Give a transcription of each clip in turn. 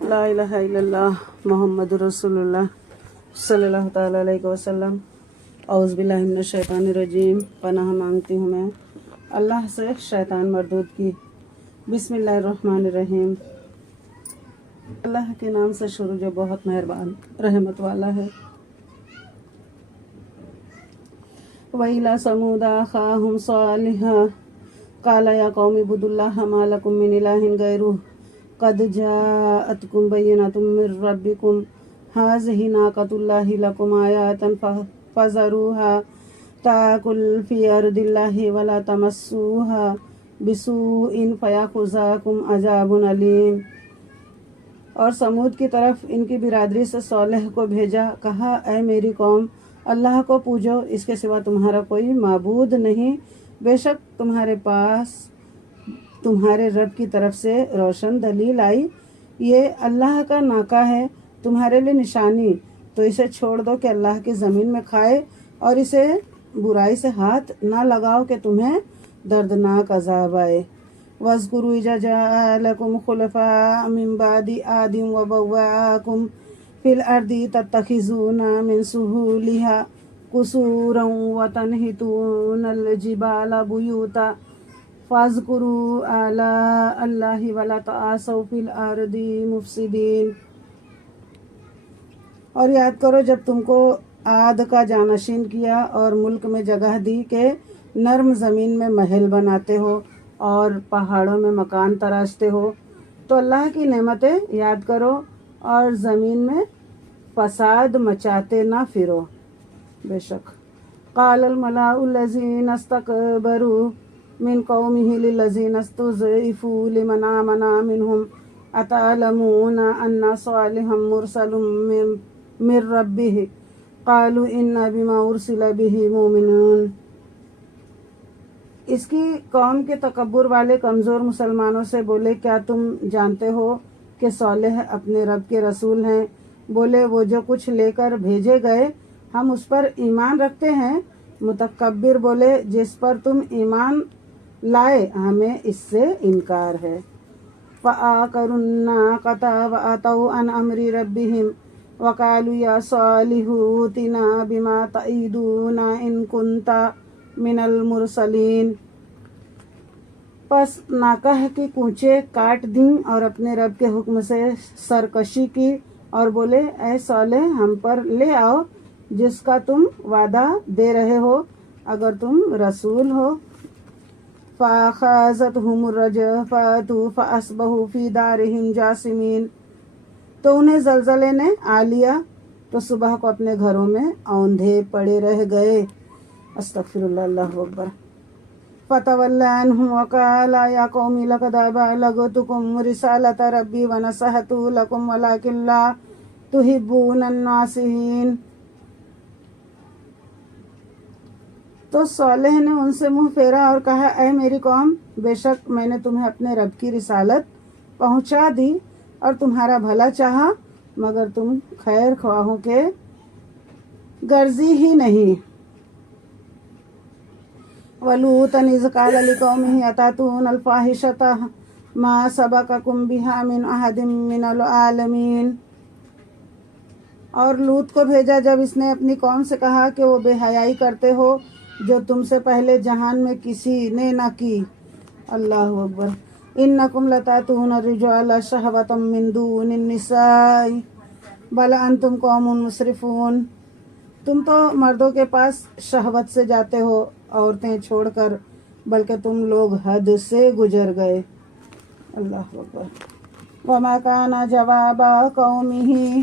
لا الہ الا اللہ محمد رسول اللہ صلی اللہ تعالیٰ علیہ وسلم۔ اعوذ باللہ من الشیطان الرجیم، پناہ مانگتی ہوں میں اللہ سے شیطان مردود کی۔ بسم اللہ الرحمن الرحیم۔ اللہ کے نام سے شروع جو بہت مہربان رحمت والا ہے۔ وَإِلَىٰ ثَمُودَ أَخَاهُمْ صَالِحًا قَالَ يَا قَوْمِ اعْبُدُوا اللَّهَ مَا لَكُم مِّنْ إِلَٰهٍ غَيْرُهُ قَدْ جَاءَتْكُم بَيِّنَةٌ مِّن رَّبِّكُمْ هَٰذِهِ نَاقَةُ اللَّهِ لَكُمْ آيَةً فَذَرُوهَا تَأْكُلْ فِي أَرْضِ اللَّهِ وَلَا تَمَسُّوهَا بِسُوءٍ فَيَأْخُذَكُمْ عَذَابٌ أَلِيمٌ۔ اور سمود کی طرف ان کی برادری سے صالح کو بھیجا، کہا اے میری قوم، اللہ کو پوجو، اس کے سوا تمہارا کوئی معبود نہیں، بے شک تمہارے پاس تمہارے رب کی طرف سے روشن دلیل آئی، یہ اللہ کا ناکہ ہے تمہارے لیے نشانی، تو اسے چھوڑ دو کہ اللہ کی زمین میں کھائے، اور اسے برائی سے ہاتھ نہ لگاؤ کہ تمہیں دردناک عذاب آئے۔ وَاذْكُرُوا إِذْ جَعَلَكُمْ خُلَفَاءَ مِن بَعْدِ عَادٍ وَبَوَّأَكُمْ فِي الْأَرْضِ تَتَّخِذُونَ مِن سُهُولِهَا قُصُورًا وَتَنْحِتُونَ الْجِبَالَ بُيُوتًا فَاذْكُرُوا آلَاءَ اللَّهِ وَلَا تَعَاثَوْا فِي الْأَرْضِ مُفْسِدِينَ۔ اور یاد کرو جب تم کو عاد کا جانشین کیا اور ملک میں جگہ دی کہ نرم زمین میں محل بناتے ہو اور پہاڑوں میں مکان تراشتے ہو، تو اللہ کی نعمتیں یاد کرو اور زمین میں فساد مچاتے نہ پھرو۔ بے شک قال الملأ الذین استکبروا من قومه للذین استضعفوا لمن آمن منهم اتعلمون ان صالحا مرسل من ربه قالوا انا بما ارسل به مؤمنون۔ اس کی قوم کے تکبر والے کمزور مسلمانوں سے بولے، کیا تم جانتے ہو کہ صالح اپنے رب کے رسول ہیں؟ بولے، وہ جو کچھ لے کر بھیجے گئے ہم اس پر ایمان رکھتے ہیں۔ متکبر بولے، جس پر تم ایمان لائے ہمیں اس سے انکار ہے۔ فَعَقَرُوا النَّاقَةَ وَعَتَوْا عَنْ أَمْرِ رَبِّهِمْ وَقَالُوا يَا صَالِحُ ائْتِنَا بِمَا تَعِدُونَا إِن كُنتَ مِنَ الْمُرْسَلِينَ۔ پس ناکہ کی کونچیں کاٹ دیں اور اپنے رب کے حکم سے سرکشی کی اور بولے، اے صالح ہم پر لے آؤ جس کا تم وعدہ دے رہے ہو اگر تم رسول ہو۔ فَأَخَذَتْهُمُ الرَّجْفَةُ فَأَصْبَحُوا فِي دَارِهِمْ جَاثِمِينَ۔ تو انہیں زلزلے نے آ لیا تو صبح کو اپنے گھروں میں اوندھے پڑے رہ گئے۔ استغفر اللہ، اللہ اکبر۔ فَتَوَلَّىٰ عَنْهُمْ وَقَالَ يَا قَوْمِ لَقَدْ أَبْلَغْتُكُمْ رِسَالَةَ رَبِّي وَنَصَحْتُ لَكُمْ وَلَٰكِن لَّا تُحِبُّونَ النَّاصِحِينَ۔ تو صالح نے ان سے منہ پھیرا اور کہا، اے میری قوم، بے شک میں نے تمہیں اپنے رب کی رسالت پہنچا دی اور تمہارا بھلا چاہا، مگر تم خیر خواہوں کے غرضی ہی نہیں۔ وَلُوطًا إِذْ قَالَ لِقَوْمِهِ أَتَأْتُونَ الْفَاحِشَةَ مَا سَبَقَكُم بِهَا مِنْ أَحَدٍ مِّنَ الْعَالَمِينَ۔ اور لوط کو بھیجا جب اس نے اپنی قوم سے کہا کہ وہ بے حیائی کرتے ہو جو تم سے پہلے جہان میں کسی نے نہ کی۔ اللہ اکبر۔ إِنَّكُمْ لَتَأْتُونَ الرِّجَالَ شَهْوَةً مِّن دُونِ النِّسَاءِ بَلْ أَنْتُمْ قَوْمٌ مُسْرِفُونَ۔ تم تو مردوں کے پاس شہوت سے جاتے ہو عورتیں چھوڑ کر، بلکہ تم لوگ حد سے گزر گئے۔ اللہ اکبر۔ وَمَا كَانَ جَوَابَ قَوْمِهِ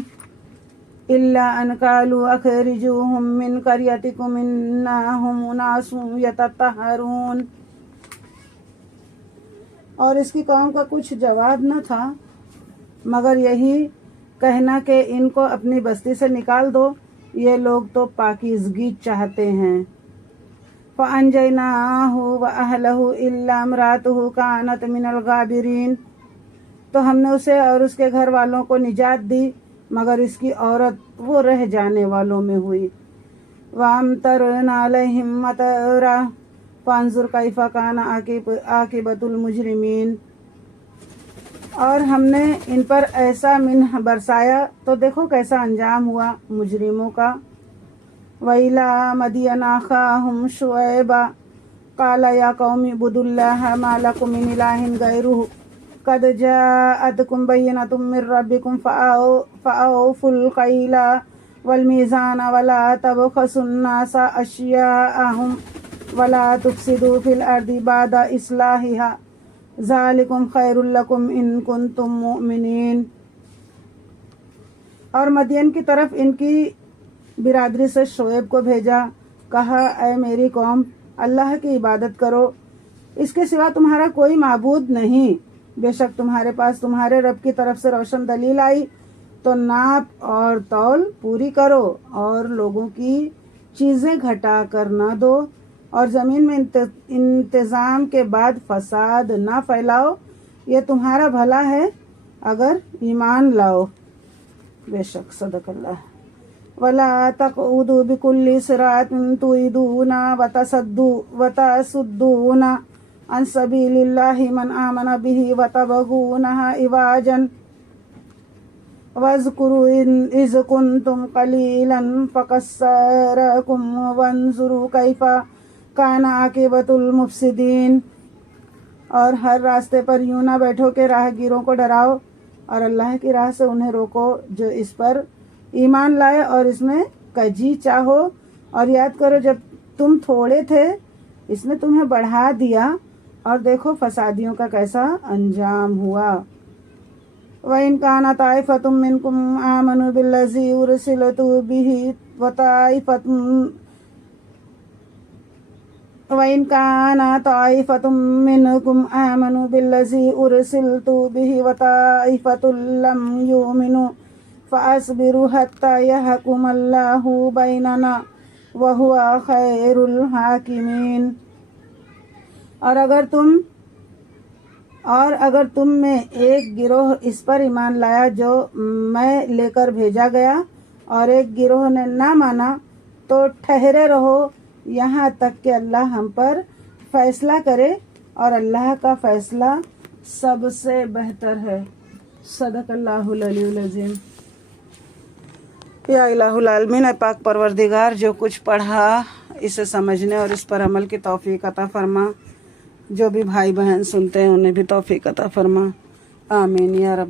إِلَّا أَنْ قَالُوا أَخْرِجُوهُم مِّن قَرْيَتِكُمْ إِنَّهُمْ أُنَاسٌ يَتَطَّهَّرُونَ۔ اور اس کی قوم کا کچھ جواب نہ تھا مگر یہی کہنا کہ ان کو اپنی بستی سے نکال دو، یہ لوگ تو پاکیزگی چاہتے ہیں۔ فَأَنْجَيْنَاهُ وَأَهْلَهُ إِلَّا امْرَأَتَهُ كَانَتْ مِنَ الْغَابِرِينَ۔ تو ہم نے اسے اور اس کے گھر والوں کو نجات دی مگر اس کی عورت وہ رہ جانے والوں میں ہوئی۔ وَأَمْطَرْنَا عَلَيْهِمْ مَطَرًا فَانظُرْ كَيْفَ كَانَ عَاقِبَةُ الْمُجْرِمِينَ۔ اور ہم نے ان پر ایسا منح برسایا تو دیکھو کیسا انجام ہوا مجرموں کا. وَإِلَىٰ مَدْيَنَ أَخَاهُمْ شُعَيْبًا قَالَ يَا قَوْمِ اعْبُدُوا اللَّهَ مَا لَكُم مِّنْ إِلَٰهٍ غَيْرُهُ قَدْ جَاءَتْكُم بَيِّنَةٌ مِّن رَّبِّكُمْ فَأَوْفُوا الْكَيْلَ وَالْمِيزَانَ وَلَا تَبْخَسُوا النَّاسَ أَشْيَاءَهُمْ وَلَا تُفْسِدُوا فِي الْأَرْضِ بَعْدَ إِصْلَاحِهَا ذَٰلِكُمْ خَيْرٌ لَّكُمْ إِن كُنتُم مُّؤْمِنِينَ. اور مدین کی طرف ان کی برادری سے شعیب کو بھیجا. کہا اے میری قوم اللہ کی عبادت کرو، اس کے سوا تمہارا کوئی معبود نہیں. بے شک تمہارے پاس تمہارے رب کی طرف سے روشن دلیل آئی تو ناپ اور تول پوری کرو اور لوگوں کی چیزیں گھٹا کر نہ دو اور زمین میں انتظام کے بعد فساد نہ پھیلاؤ. یہ تمہارا بھلا ہے اگر ایمان لاؤ. بے شک صدق اللہ. وَلَا تَقْعُدُوا بِكُلِّ صِرَاطٍ تُوعِدُونَ وَتَصُدُّونَ عَن سَبِيلِ اللَّهِ مَنْ آمَنَ بِهِ وَتَبْغُونَهَا عِوَجًا وَاذْكُرُوا إِذْ كُنتُمْ قَلِيلًا فَكَثَّرَكُمْ وَانظُرُوا كَيْفَ كَانَ عَاقِبَةُ الْمُفْسِدِينَ. اور ہر راستے پر یوں نہ بیٹھو کہ راہ گیروں کو ڈراؤ اور اللہ کی راہ سے انہیں روکو جو اس پر ایمان لائے اور اس میں کجی چاہو. اور یاد کرو جب تم تھوڑے تھے اس نے تمہیں بڑھا دیا اور دیکھو فسادیوں کا کیسا انجام ہوا. وَإِنْ كَانَ طَائِفَةٌ مِّنْكُمْ آمَنُوا بِالَّذِي أُرْسِلْتُ بِهِ وَإِنْ كَانَ طَائِفَةٌ مِّنْكُمْ آمَنُوا بِالَّذِي أُرْسِلْتُ بِهِ وَطَائِفَةٌ لَّمْ يُؤْمِنُوا فَأَصْبِرُوا حَتَّىٰ يَحْكُمَ اللَّهُ بَيْنَنَا وَهُوَ خَيْرُ الْحَاكِمِينَ. اور اگر تم میں ایک گروہ اس پر ایمان لایا جو میں لے کر بھیجا گیا اور ایک گروہ نے نہ مانا تو ٹھہرے رہو یہاں تک کہ اللہ ہم پر فیصلہ کرے اور اللہ کا فیصلہ سب سے بہتر ہے. صدق اللہ العلی العظیم. یا الہ العالمین، اے پاک پروردگار جو کچھ پڑھا اسے سمجھنے اور اس پر عمل کی توفیق عطا فرما. جو بھی بھائی بہن سنتے ہیں انہیں بھی توفیق عطا فرما. آمین یا رب.